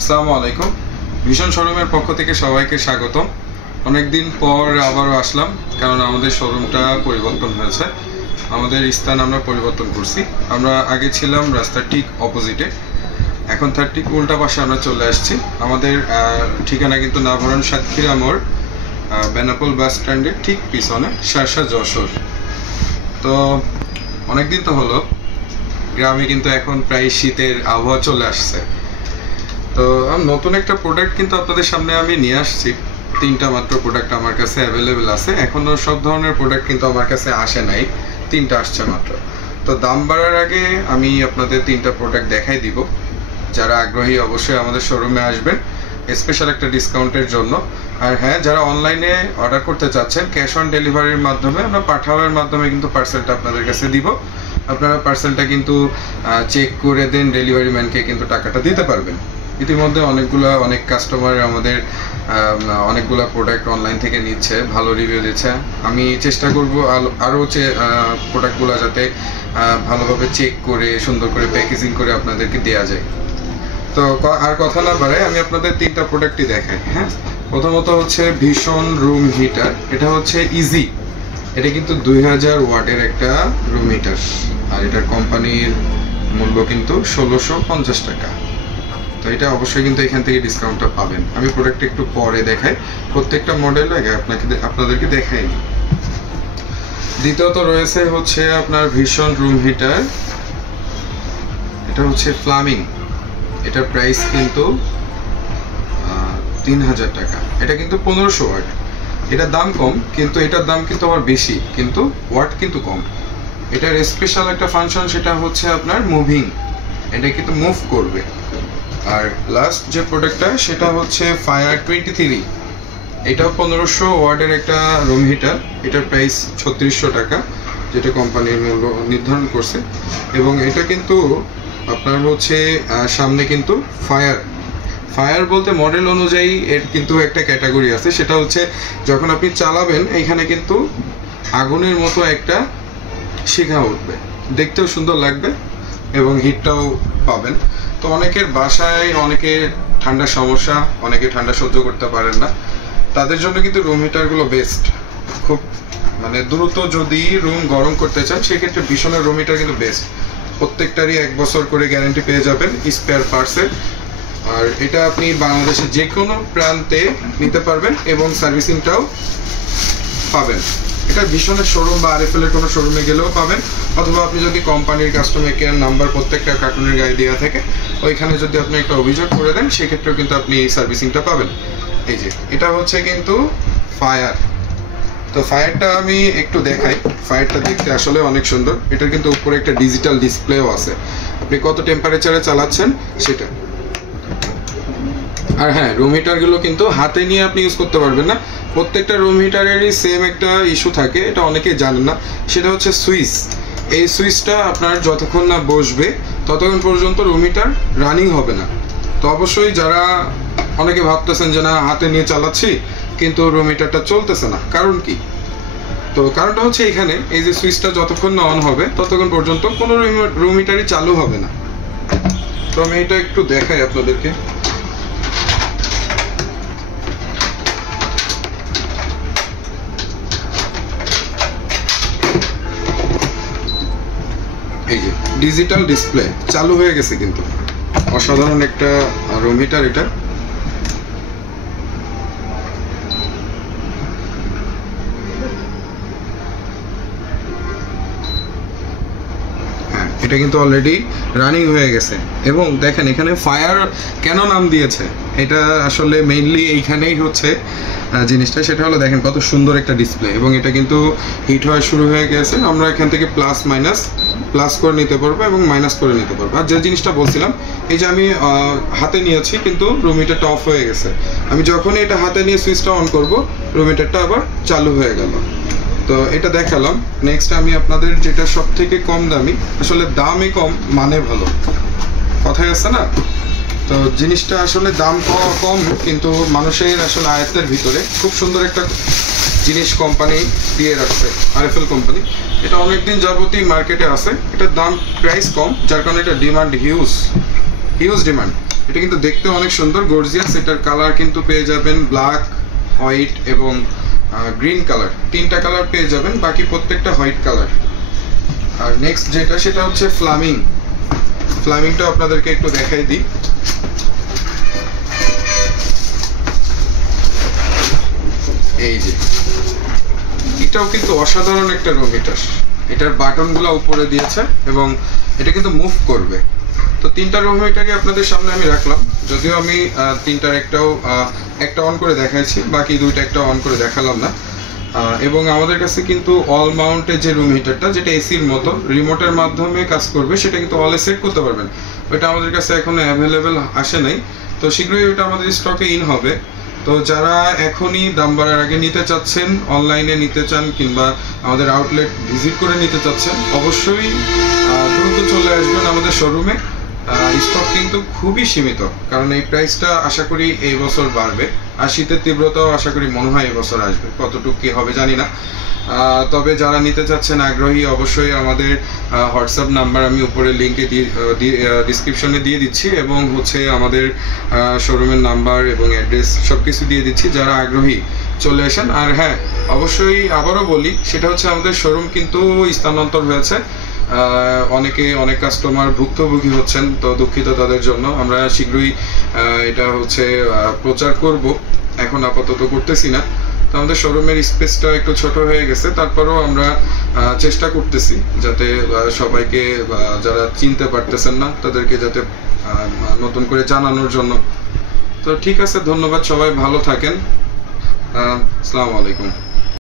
আসসালামু আলাইকুম। ভিশন শোরুমের পক্ষ থেকে সবাইকে স্বাগতম। অনেকদিন পর আবারও আসলাম, কারণ আমাদের শোরুমটা পরিবর্তন হয়েছে। আমাদের স্থান আমরা পরিবর্তন করছি। আমরা আগে ছিলাম রাস্তার ঠিক অপোজিটে, এখন তার ঠিক উল্টা পাশে আমরা চলে আসছি। আমাদের ঠিকানা কিন্তু নাভারণ সাতক্ষীরা মোড়, বেনাপোল বাস স্ট্যান্ডের ঠিক পিছনে, শার্শা যশোর। তো অনেকদিন তো হলো, গ্রামে কিন্তু এখন প্রায় শীতের আবহাওয়া চলে আসছে। তো নতুন একটা প্রোডাক্ট কিন্তু আপনাদের সামনে আমি নিয়ে আসছি। 3টা মাত্র প্রোডাক্ট আমার কাছে অ্যাভেলেবেল আছে। এখনও সব ধরনের প্রোডাক্ট কিন্তু আমার কাছে আসে নাই, 3টা আসছে মাত্র। তো দাম বাড়ার আগে আমি আপনাদের 3টা প্রোডাক্ট দেখাই দিব। যারা আগ্রহী অবশ্যই আমাদের শোরুমে আসবেন স্পেশাল একটা ডিসকাউন্টের জন্য। আর হ্যাঁ, যারা অনলাইনে অর্ডার করতে চাচ্ছেন ক্যাশ অন ডেলিভারির মাধ্যমে, আমরা পাঠাওয়ার মাধ্যমে কিন্তু পার্সেলটা আপনাদের কাছে দিব। আপনারা পার্সেলটা কিন্তু চেক করে দেন, ডেলিভারি ম্যানকে কিন্তু টাকাটা দিতে পারবেন। ইতিমধ্যে অনেক কাস্টমার আমাদের অনেকগুলো প্রোডাক্ট অনলাইন থেকে নিচ্ছে, ভালো রিভিউ দিচ্ছে। আমি চেষ্টা করব আরও প্রোডাক্টগুলো যাতে ভালোভাবে চেক করে সুন্দর করে প্যাকেজিং করে আপনাদেরকে দেওয়া যায়। তো আর কথা না বাড়াই, আমি আপনাদের 3টা প্রোডাক্টই দেখাই। হ্যাঁ, প্রথমত হচ্ছে ভীষণ রুম হিটার। এটা হচ্ছে ইজি। এটা কিন্তু 2000 ওয়াটের একটা রুম হিটার, আর এটার কোম্পানির মূল্য কিন্তু 1650 টাকা। তো এটা অবশ্যই কিন্তু এখান থেকে ডিসকাউন্টটা পাবেন। আমি প্রোডাক্টটা একটু পরে দেখাই, প্রত্যেকটা মডেল আগে আপনাদেরকে দেখাই। দ্বিতীয়ত রয়েছে হচ্ছে আপনার ভীষণ রুম হিটার। এটা হচ্ছে ফ্লামিং। এটার প্রাইস কিন্তু 3000 টাকা। এটা কিন্তু 1500 ওয়াট। এটার দাম কম, কিন্তু এটার দাম কিন্তু আবার বেশি, কিন্তু ওয়াট কিন্তু কম। এটার স্পেশাল একটা ফাংশন, সেটা হচ্ছে আপনার মুভিং। এটা কিন্তু মুভ করবে। আর লাস্ট যে প্রোডাক্টটা সেটা হচ্ছে ফায়ার 23। এটাও 1500 ওয়াটের একটা রুম হিটার। এটার প্রাইস 3600 টাকা, যেটা কোম্পানির মূল্য নির্ধারণ করছে। এবং এটা কিন্তু আপনার হচ্ছে সামনে কিন্তু ফায়ার বলতে মডেল অনুযায়ী এর কিন্তু একটা ক্যাটাগরি আছে। সেটা হচ্ছে যখন আপনি চালাবেন এখানে কিন্তু আগুনের মতো একটা শিখা উঠবে, দেখতেও সুন্দর লাগবে এবং হিটটাও পাবেন। তো অনেকের বাসায় ঠান্ডার সমস্যা, অনেকে ঠান্ডা সহ্য করতে পারেন না, তাদের জন্য কিন্তু রুম হিটারগুলো বেস্ট। খুব দ্রুত যদি রুম গরম করতে চান সেক্ষেত্রে ভীষণের রুম হিটার কিন্তু বেস্ট। প্রত্যেকটারই 1 বছর করে গ্যারান্টি পেয়ে যাবেন স্পেয়ার পার্টসের। আর এটা আপনি বাংলাদেশের যে কোনো প্রান্তে নিতে পারবেন এবং সার্ভিসিংটাও পাবেন। এটা ভীষণের শোরুম বা আরএফএল এর কোনো শোরুমে গেলেও পাবেন, অথবা আপনি যদি কোম্পানির কাস্টমার কেয়ার নাম্বার প্রত্যেকটা কার্টুনের গায়ে দেওয়া থাকে, ওইখানে যদি আপনি একটা অভিযোগ করে দেন সেক্ষেত্রেও কিন্তু আপনি এই সার্ভিসিংটা পাবেন। এই যে এটা হচ্ছে কিন্তু ফায়ার। তো ফায়ারটা আমি একটু দেখাই। ফায়ারটা দেখতে আসলে অনেক সুন্দর। এটার কিন্তু উপরে একটা ডিজিটাল ডিসপ্লেও আছে, আপনি কত টেম্পারেচারে চালাচ্ছেন সেটা। আর হ্যাঁ, রুম হিটারগুলো কিন্তু হাতে নিয়ে আপনি ইউজ করতে পারবেন না। প্রত্যেকটা রুম হিটারেরই সেম একটা ইস্যু থাকে, এটা অনেকেই জানেন না। সেটা হচ্ছে সুইচ। এই সুইচটা আপনার যতক্ষণ না বসবে ততক্ষণ পর্যন্ত রুম হিটার রানিং হবে না। তো অবশ্যই যারা অনেকে ভাবতেছেন যে না, হাতে নিয়ে চালাচ্ছি কিন্তু রুম হিটারটা চলতেছে না, কারণ কি? তো কারণটা হচ্ছে এখানে এই যে সুইচটা যতক্ষণ না অন হবে ততক্ষণ পর্যন্ত কোনো রুম হিটারই চালু হবে না। তো আমি এটা একটু দেখাই আপনাদেরকে। এই যে ডিজিটাল ডিসপ্লে চালু হয়ে গেছে, কিন্তু অসাধারণ একটা রুম হিটার এটা। এটা কিন্তু অলরেডি রানিং হয়ে গেছে। এবং দেখেন এখানে ফায়ার কেন নাম দিয়েছে, এটা আসলে মেইনলি এইখানেই হচ্ছে জিনিসটা। সেটা হলো দেখেন কত সুন্দর একটা ডিসপ্লে, এবং এটা কিন্তু হিট হওয়া শুরু হয়ে গেছে। আমরা এখান থেকে প্লাস করে নিতে পারবো এবং মাইনাস করে নিতে পারবো। আর যে জিনিসটা বলছিলাম, এই যে আমি হাতে নিয়েছি কিন্তু রুম হিটারটা অফ হয়ে গেছে। আমি যখনই এটা হাতে নিয়ে সুইচটা অন করব, রুম হিটারটা আবার চালু হয়ে গেল। তো এটা দেখালাম। নেক্সট আমি আপনাদের যেটা সব থেকে কম দামি, আসলে দামই কম মানে ভালো, কথাই আছে না? তো জিনিসটা আসলে দাম কম কিন্তু মানুষের আসলে আয়ত্তের ভিতরে খুব সুন্দর একটা জিনিস কোম্পানি দিয়ে রাখছে, আরএফএল কোম্পানি। এটা অনেকদিন যাবতই মার্কেটে আছে। এটার দাম প্রাইস কম, যার কারণে এটা ডিমান্ড হিউজ ডিমান্ড। এটা কিন্তু দেখতে অনেক সুন্দর, গর্জিয়াস। এটার কালার কিন্তু পেয়ে যাবেন ব্ল্যাক, হোয়াইট এবং গ্রিন কালার, 3টা কালার পেয়ে যাবেন, বাকি প্রত্যেকটা হোয়াইট কালার। আর নেক্সট যেটা সেটা হচ্ছে ফ্লামিং। ফ্লামিংটা আপনাদেরকে একটু দেখাই দিই। এই যে এটাও কিন্তু অসাধারণ একটা রুম হিটার। এটার বাটনগুলো উপরে দিয়েছে এবং এটা কিন্তু মুভ করবে। তো 3টা রুম হিটারই আপনাদের সামনে আমি রাখলাম, যদিও আমি 3টার একটা অন করে দেখাইছি, বাকি 2টা একটা অন করে দেখালাম না। এবং আমাদের কাছে কিন্তু অল মাউন্টের যে রুম হিটারটা, যেটা এসির মতো রিমোটের মাধ্যমে কাজ করবে, সেটা কিন্তু অলে সেট করতে পারবেন। ওইটা আমাদের কাছে এখনো অ্যাভেলেবেল আসে নাই, তো শীঘ্রই ওইটা আমাদের স্টকে ইন হবে। তো যারা এখনই দাম বাড়ার আগে নিতে চাচ্ছেন, অনলাইনে নিতে চান কিংবা আমাদের আউটলেট ভিজিট করে নিতে চাচ্ছেন, অবশ্যই দ্রুত চলে আসবেন আমাদের শোরুমে। স্টক কিন্তু খুবই সীমিত, কারণ এই প্রাইসটা আশা করি এই বছর বাড়বে, আর শীতের তীব্রতাও আশা করি মনে হয় এই বছর আসবে, কতটুকু কি হবে জানি না। তবে যারা নিতে চাচ্ছেন আগ্রহী, অবশ্যই আমাদের হোয়াটসঅ্যাপ নাম্বার আমি উপরে লিঙ্কে ডিসক্রিপশনে দিয়ে দিচ্ছি, এবং হচ্ছে আমাদের শোরুমের নাম্বার এবং অ্যাড্রেস সব কিছু দিয়ে দিচ্ছি। যারা আগ্রহী চলে আসেন। আর হ্যাঁ, অবশ্যই আবারও বলি, সেটা হচ্ছে আমাদের শোরুম কিন্তু স্থানান্তর হয়েছে। অনেক কাস্টমার ভুক্তভোগী হচ্ছেন, তো দুঃখিত তাদের জন্য। আমরা শীঘ্রই এটা হচ্ছে প্রচার করব, এখন আপাতত করতেছি না। তো আমাদের শোরুমের স্পেসটা একটু ছোট হয়ে গেছে, তারপরেও আমরা চেষ্টা করতেছি যাতে সবাইকে, যারা চিনতে পারতেছেন না তাদেরকে যাতে নতুন করে জানানোর জন্য। তো ঠিক আছে, ধন্যবাদ, সবাই ভালো থাকেন। আসসালামু আলাইকুম।